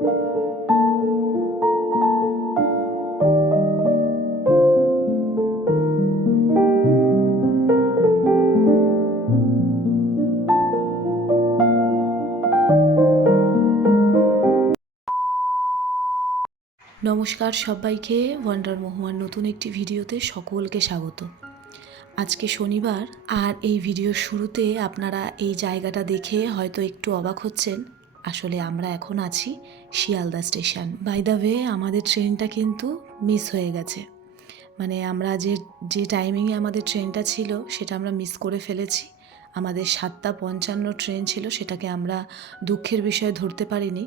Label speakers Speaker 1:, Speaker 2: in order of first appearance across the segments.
Speaker 1: নমস্কার সবাইকে ওয়ান্ডার মহুয়ার নতুন একটি ভিডিওতে সকলকে স্বাগত। আজকে শনিবার, আর এই ভিডিওর শুরুতে আপনারা এই জায়গাটা দেখে হয়তো একটু অবাক হচ্ছেন। আসলে আমরা এখন আছি Sealdah station. By the way আমাদের ট্রেনটা কিন্তু মিস হয়ে গেছে। মানে আমরা যে যে টাইমিংয়ে আমাদের ট্রেনটা ছিল, সেটা আমরা মিস করে ফেলেছি। আমাদের সাতটা পঞ্চান্ন ট্রেন ছিল, সেটাকে আমরা দুঃখের বিষয়ে ধরতে পারিনি।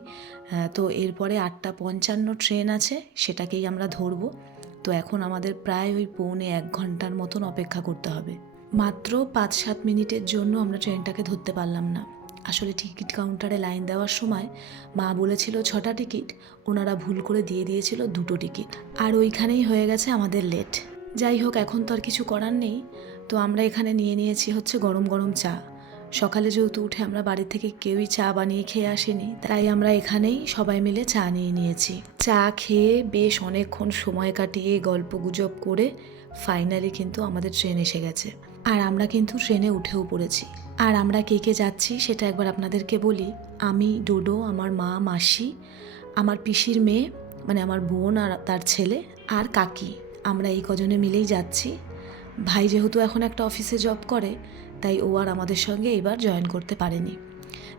Speaker 1: তো এরপরে আটটা পঞ্চান্ন ট্রেন আছে, সেটাকেই আমরা ধরবো। তো এখন আমাদের প্রায় ওই পৌনে এক ঘণ্টার মতন অপেক্ষা করতে হবে। মাত্র পাঁচ সাত মিনিটের জন্য আমরা ট্রেনটাকে ধরতে পারলাম না। আসলে টিকিট কাউন্টারে লাইন দেওয়ার সময় মা বলেছিল ছটা টিকিট, ওনারা ভুল করে দিয়ে দিয়েছিল দুটো টিকিট। আর ওইখানেই হয়ে গেছে আমাদের লেট। যাই হোক, এখন তো আর কিছু করার নেই। তো আমরা এখানে নিয়ে নিয়েছি হচ্ছে গরম গরম চা। সকালে যেহেতু উঠে আমরা বাড়ি থেকে কেউই চা বানিয়ে খেয়ে আসিনি, তাই আমরা এখানেই সবাই মিলে চা নিয়ে নিয়েছি। চা খেয়ে বেশ অনেকক্ষণ সময় কাটিয়ে গল্প গুজব করে ফাইনালি কিন্তু আমাদের ট্রেন এসে গেছে। আর আমরা কিন্তু ট্রেনে উঠেও পড়েছি। আর আমরা কে কে যাচ্ছি সেটা একবার আপনাদেরকে বলি। আমি, ডোডো, আমার মা, মাসি, আমার পিসির মেয়ে মানে আমার বোন আর তার ছেলে আর কাকি। আমরা এই কজনে মিলেই যাচ্ছি। ভাই যেহেতু এখন একটা অফিসে জব করে, তাই ও আর আমাদের সঙ্গে এবার জয়েন করতে পারেনি।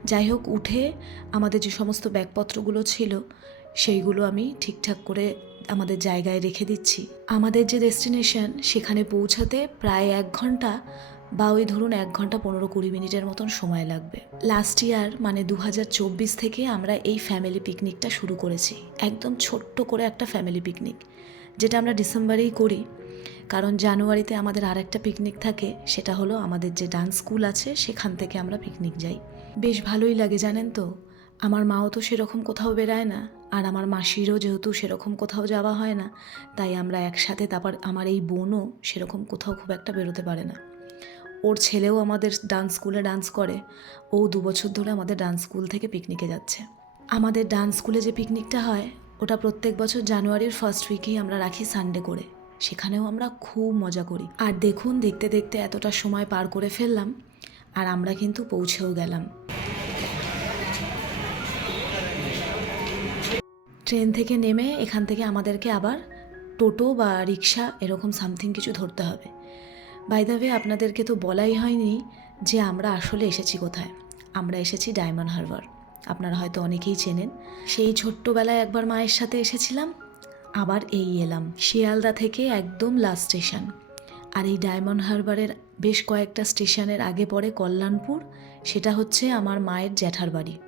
Speaker 1: যাই হোক, উঠে আমাদের যে সমস্ত ব্যাগপত্রগুলো ছিল, সেইগুলো আমি ঠিকঠাক করে আমাদের জায়গায় রেখে দিচ্ছি। আমাদের যে ডেস্টিনেশন, সেখানে পৌঁছাতে প্রায় এক ঘণ্টা বা ওই ধরুন এক ঘণ্টা পনেরো কুড়ি মিনিটের মতন সময় লাগবে। লাস্ট ইয়ার মানে দু হাজার চব্বিশ থেকে আমরা এই ফ্যামিলি পিকনিকটা শুরু করেছি। একদম ছোট্ট করে একটা ফ্যামিলি পিকনিক যেটা আমরা ডিসেম্বরেই করি। কারণ জানুয়ারিতে আমাদের আর একটা পিকনিক থাকে, সেটা হলো আমাদের যে ডান্স স্কুল আছে, সেখান থেকে আমরা পিকনিক যাই। বেশ ভালোই লাগে, জানেন তো? আমার মাও তো সেরকম কোথাও বেরায় না, আর আমার মাসিরও যেহেতু সেরকম কোথাও যাওয়া হয় না, তাই আমরা একসাথে তারপর আমার এই বোনও সেরকম কোথাও খুব একটা বেরোতে পারে না। ওর ছেলেও আমাদের ডান্স স্কুলে ডান্স করে। ও দু বছর ধরে আমাদের ডান্স স্কুল থেকে পিকনিকে যাচ্ছে। আমাদের ডান্স স্কুলে যে পিকনিকটা হয়, ওটা প্রত্যেক বছর জানুয়ারির ফার্স্ট উইকেই আমরা রাখি সানডে করে। সেখানেও আমরা খুব মজা করি। আর দেখুন, দেখতে দেখতে এতটা সময় পার করে ফেললাম, আর আমরা কিন্তু পৌঁছেও গেলাম। ট্রেন থেকে নেমে এখান থেকে আমাদেরকে আবার টোটো বা রিক্সা এরকম সামথিং কিছু ধরতে হবে। বাই দ্য ওয়ে আপনাদেরকে তো বলাই হয়নি যে আমরা আসলে এসেছি কোথায়। আমরা এসেছি ডায়মন্ড হারবার আপনারা হয়তো অনেকেই চেনেন। সেই ছোট্টবেলায় একবার মায়ের সাথে এসেছিলাম। আবার এই এলাম, শিয়ালদা থেকে একদম লাস্ট স্টেশন আর এই ডায়মন্ড হারবারের বেশ কয়েকটা স্টেশনের আগে পড়ে কল্যাণপুর। সেটা হচ্ছে আমার মায়ের জ্যাঠার বাড়ি।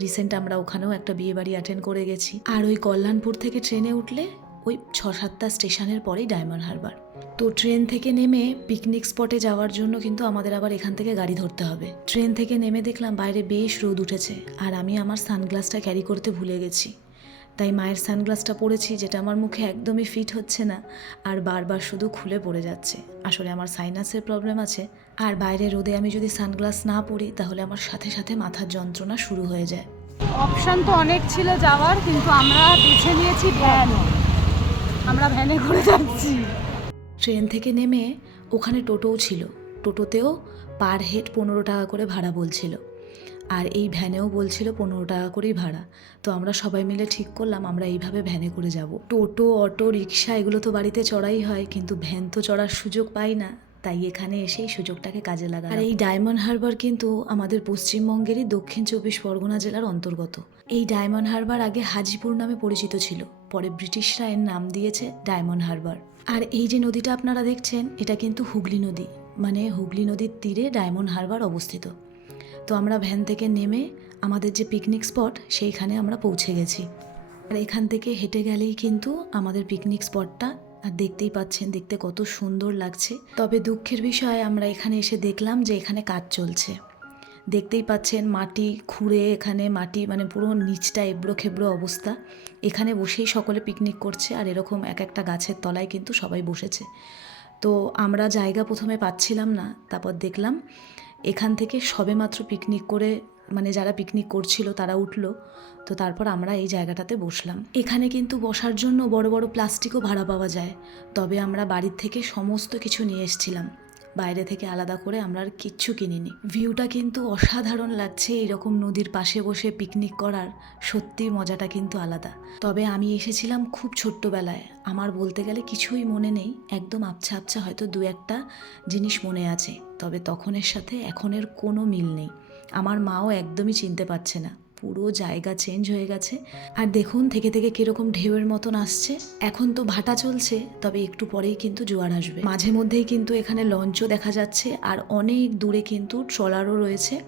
Speaker 1: রিসেন্ট আমরা ওখানেও একটা বিয়ে বাড়ি অ্যাটেন্ড করে গেছি। আর ওই কল্যাণপুর থেকে ট্রেনে উঠলে ওই ছ সাতটা স্টেশনের পরেই ডায়মন্ড হারবার। তো ট্রেন থেকে নেমে পিকনিক স্পটে যাওয়ার জন্য কিন্তু আমাদের আবার এখান থেকে গাড়ি ধরতে হবে। ট্রেন থেকে নেমে দেখলাম বাইরে বেশ রোদ উঠেছে আর আমি আমার সানগ্লাসটা ক্যারি করতে ভুলে গেছি। তাই মায়ের সানগ্লাসটা পরেছি যেটা আমার মুখে একদমই ফিট হচ্ছে না আর বারবার শুধু খুলে পড়ে যাচ্ছে। আসলে আমার সাইনাসের প্রবলেম আছে আর বাইরে রোদে আমি যদি সানগ্লাস না পরি তাহলে আমার সাথে সাথে মাথার যন্ত্রণা শুরু হয়ে যায়।
Speaker 2: অপশান তো অনেক ছিল যাওয়ার, কিন্তু আমরা বেছে নিয়েছি ভ্যান। আমরা ভ্যানে করে যাচ্ছি।
Speaker 1: ট্রেন থেকে নেমে ওখানে টোটোও ছিল। টোটোতেও পার হেড পনেরো টাকা করে ভাড়া বলছিল। আর এই ভ্যানেও বলছিল পনেরো টাকা করেই ভাড়া। তো আমরা সবাই মিলে ঠিক করলাম আমরা এইভাবে ভ্যানে করে যাব। টোটো, অটো, রিক্সা এগুলো তো বাড়িতে চড়াই হয়, কিন্তু ভ্যান তো চড়ার সুযোগ পাই না। তাই এখানে এসেই সুযোগটাকে কাজে লাগা আর এই ডায়মন্ড হারবার কিন্তু আমাদের পশ্চিমবঙ্গেরই দক্ষিণ চব্বিশ পরগনা জেলার অন্তর্গত। এই ডায়মন্ড হারবার আগে হাজিপুর নামে পরিচিত ছিল। পরে ব্রিটিশরা এর নাম দিয়েছে ডায়মন্ড হারবার। আর এই যে নদীটা আপনারা দেখছেন, এটা কিন্তু হুগলি নদী। মানে হুগলি নদীর তীরে ডায়মন্ড হারবার অবস্থিত। তো আমরা ভ্যান থেকে নেমে আমাদের যে পিকনিক স্পট, সেইখানে আমরা পৌঁছে গেছি। আর এখান থেকে হেঁটে গেলেই কিন্তু আমাদের পিকনিক স্পটটা আর দেখতেই পাচ্ছেন, দেখতে কত সুন্দর লাগছে। তবে দুঃখের বিষয়, আমরা এখানে এসে দেখলাম যে এখানে কাজ চলছে। দেখতেই পাচ্ছেন, মাটি খুঁড়ে এখানে, মাটি মানে পুরো নিচটা এবড়ো খেবড়ো অবস্থা। এখানে বসেই সকলে পিকনিক করছে আর এরকম এক একটা গাছের তলায় কিন্তু সবাই বসেছে। তো আমরা জায়গা প্রথমে পাচ্ছিলাম না, তারপর দেখলাম এখান থেকে সবেমাত্র পিকনিক করে মানে যারা পিকনিক করছিল তারা উঠল। তো তারপর আমরা এই জায়গাটাতে বসলাম। এখানে কিন্তু বসার জন্য বড় বড় প্লাস্টিকও ভাড়া পাওয়া যায়। তবে আমরা বাড়ির থেকে সমস্ত কিছু নিয়ে এসেছিলাম। বাইরে থেকে আলাদা করে আমরা আর কিচ্ছু কিনিনি। ভিউটা কিন্তু অসাধারণ লাগছে এরকম নদীর পাশে বসে পিকনিক করার। সত্যি মজাটা কিন্তু আলাদা। তবে আমি এসেছিলাম খুব ছোট্টবেলায়। আমার বলতে গেলে কিছুই মনে নেই। একদম আবছা আবছা হয়তো দু একটা জিনিস মনে আছে। তবে তখনের সাথে এখনের কোনো মিল নেই। আমার মাও একদমই চিনতে পারছে না। পুরো জায়গা চেঞ্জ হয়ে গেছে। আর দেখুন থেকে থেকে কীরকম ঢেউয়ের মতন আসছে। এখন তো ভাটা চলছে, তবে একটু পরেই কিন্তু জোয়ার আসবে। মাঝে মধ্যেই কিন্তু এখানে লঞ্চও দেখা যাচ্ছে, আর অনেক দূরে কিন্তু ট্রলারও রয়েছে,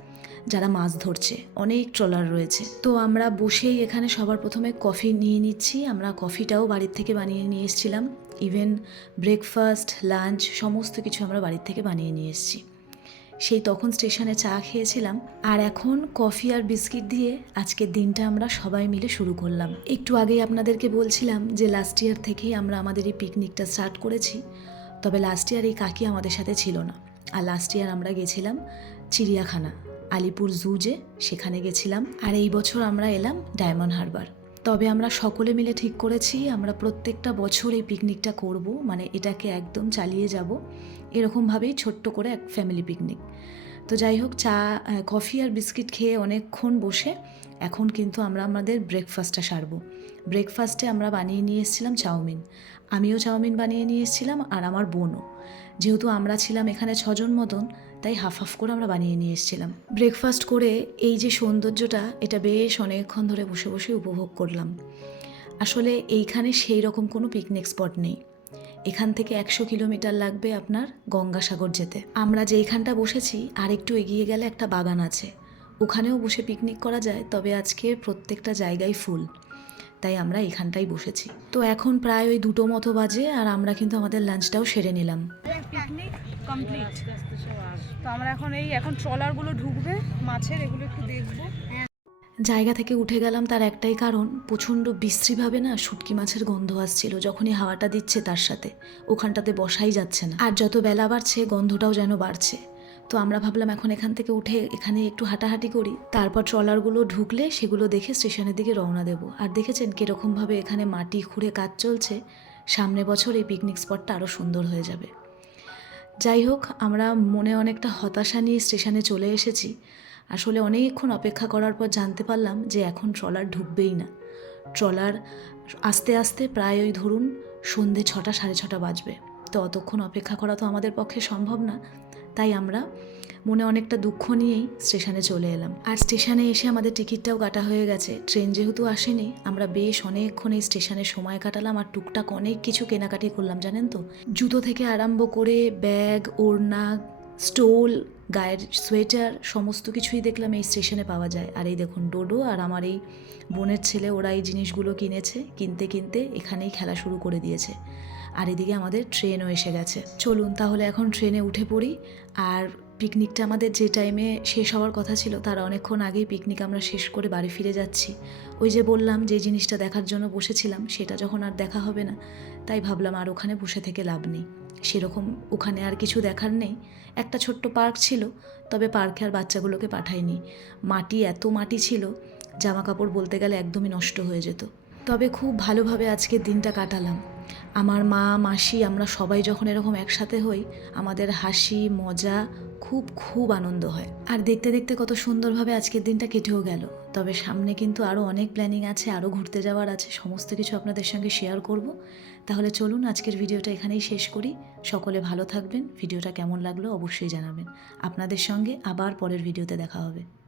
Speaker 1: যারা মাছ ধরছে। অনেক ট্রলার রয়েছে। তো আমরা বসেই এখানে সবার প্রথমে কফি নিয়ে নিচ্ছি। আমরা কফিটাও বাড়ির থেকে বানিয়ে নিয়ে এসেছিলাম। ইভেন ব্রেকফাস্ট লাঞ্চ সমস্ত কিছু আমরা বাড়ির থেকে বানিয়ে নিয়ে এসেছি। সেই তখন স্টেশনে চা খেয়েছিলাম, আর এখন কফি আর বিস্কিট দিয়ে আজকের দিনটা আমরা সবাই মিলে শুরু করলাম। একটু আগেই আপনাদেরকে বলছিলাম যে লাস্ট ইয়ার থেকেই আমরা আমাদের এই পিকনিকটা স্টার্ট করেছি, তবে লাস্ট ইয়ার এই কাকি আমাদের সাথে ছিল না। আর লাস্ট ইয়ার আমরা গেছিলাম চিড়িয়াখানা, আলিপুর জু যে, সেখানে গেছিলাম, আর এই বছর আমরা এলাম ডায়মন্ড হারবার তবে আমরা সকলে মিলে ঠিক করেছি, আমরা প্রত্যেকটা বছর এই পিকনিকটা করব মানে এটাকে একদম চালিয়ে যাব। এরকমভাবেই ছোট্ট করে এক ফ্যামিলি পিকনিক তো যাই হোক, চা কফি আর বিস্কিট খেয়ে অনেকক্ষণ বসে এখন কিন্তু আমরা আমাদের ব্রেকফাস্টটা সারবো। ব্রেকফাস্টে আমরা বানিয়ে নিয়ে এসেছিলাম চাউমিন। আমিও চাউমিন বানিয়ে নিয়ে এসেছিলাম আর আমার বোনও। যেহেতু আমরা ছিলাম এখানে ছজন মতন, তাই হাফ হাফ করে আমরা বানিয়ে নিয়ে এসেছিলাম। ব্রেকফাস্ট করে এই যে সৌন্দর্যটা, এটা বেশ অনেকক্ষণ ধরে বসে বসে উপভোগ করলাম। আসলে এইখানে সেই রকম কোনো পিকনিক স্পট নেই। এখান থেকে একশো কিলোমিটার লাগবে আপনার গঙ্গাসাগর যেতে। আমরা যেইখানটা বসেছি আর একটু এগিয়ে গেলে একটা বাগান আছে। ওখানেও বসে পিকনিক করা যায়, তবে আজকে প্রত্যেকটা জায়গায় ফুল তাই আমরা এখানটাই বসেছি। তো এখন প্রায় ওই দুটো মতো বাজে আর আমরা কিন্তু আমাদের লাঞ্চটাও সেরে নিলাম।
Speaker 2: পিকনিক কমপ্লিট তো আমরা এখন এই এখন ট্রলারগুলো ঢুকবে মাছের এগুলো একটু দেখব।
Speaker 1: জায়গা থেকে উঠে গেলাম তার একটাই কারণ প্রচণ্ড বিশ্রীভাবে না শুটকি মাছের গন্ধ আসছিল যখনই হাওয়াটা দিচ্ছে তার সাথে। ওখানটাতে বসাই যাচ্ছে না। আর যত বেলা বাড়ছে গন্ধটাও যেন বাড়ছে। তো আমরা ভাবলাম এখন এখান থেকে উঠে এখানে একটু হাঁটাহাঁটি করি। তারপর ট্রলারগুলো ঢুকলে সেগুলো দেখে স্টেশনের দিকে রওনা দেবো। আর দেখেছেন কীরকমভাবে এখানে মাটি খুঁড়ে কাজ চলছে? সামনে বছর এই পিকনিক স্পটটা আরও সুন্দর হয়ে যাবে। যাই হোক, আমরা মনে অনেকটা হতাশা নিয়ে স্টেশনে চলে এসেছি। আসলে অনেকক্ষণ অপেক্ষা করার পর জানতে পারলাম যে এখন ট্রলার ঢুকবেই না। ট্রলার আস্তে আস্তে প্রায় ওই ধরুন সন্ধে ছটা, সাড়ে ছটা বাজবে। তো অতক্ষণ অপেক্ষা করা তো আমাদের পক্ষে সম্ভব না। তাই আমরা মনে অনেকটা দুঃখ নিয়েই স্টেশনে চলে এলাম। আর স্টেশনে এসে আমাদের টিকিটটাও কাটা হয়ে গেছে। ট্রেন যেহেতু আসেনি, আমরা বেশ অনেকক্ষণ এই স্টেশনে সময় কাটালাম আর টুকটাক অনেক কিছু কেনাকাটি করলাম, জানেন তো? জুতো থেকে আরম্ভ করে ব্যাগ, ওড়না, স্টোল, গায়ের সোয়েটার, সমস্ত কিছুই দেখলাম এই স্টেশনে পাওয়া যায়। আর এই দেখুন, ডোডো আর আমার এই বোনের ছেলে, ওরা এই জিনিসগুলো কিনেছে, কিনতে কিনতে এখানেই খেলা শুরু করে দিয়েছে। আর এদিকে আমাদের ট্রেনও এসে গেছে। চলুন তাহলে এখন ট্রেনে উঠে পড়ি। আর পিকনিকটা আমাদের যে টাইমে শেষ হওয়ার কথা ছিল, তার অনেকক্ষণ আগেই পিকনিক আমরা শেষ করে বাড়ি ফিরে যাচ্ছি। ওই যে বললাম যে জিনিসটা দেখার জন্য বসেছিলাম, সেটা যখন আর দেখা হবে না, তাই ভাবলাম আর ওখানে বসে থেকে লাভ নেই। সেরকম ওখানে আর কিছু দেখার নেই। একটা ছোট্ট পার্ক ছিল, তবে পার্কে আর বাচ্চাগুলোকে পাঠাইনি। মাটি এত মাটি ছিল জামা কাপড় বলতে গেলে একদমই নষ্ট হয়ে যেত। তবে খুব ভালোভাবে আজকের দিনটা কাটালাম। আমার মা, মাসি, আমরা সবাই যখন এরকম একসাথে হই, আমাদের হাসি, মজা খুব খুব আনন্দ হয়। আর দেখতে দেখতে কত সুন্দরভাবে আজকের দিনটা কেটেও গেল। তবে সামনে কিন্তু আরও অনেক প্ল্যানিং আছে আরও ঘুরতে যাওয়ার আছে, সমস্ত কিছু আপনাদের সঙ্গে শেয়ার করব। তাহলে চলুন আজকের ভিডিওটা এখানেই শেষ করি। সকলে ভালো থাকবেন। ভিডিওটা কেমন লাগল অবশ্যই জানাবেন। আপনাদের সঙ্গে আবার পরের ভিডিওতে দেখা হবে।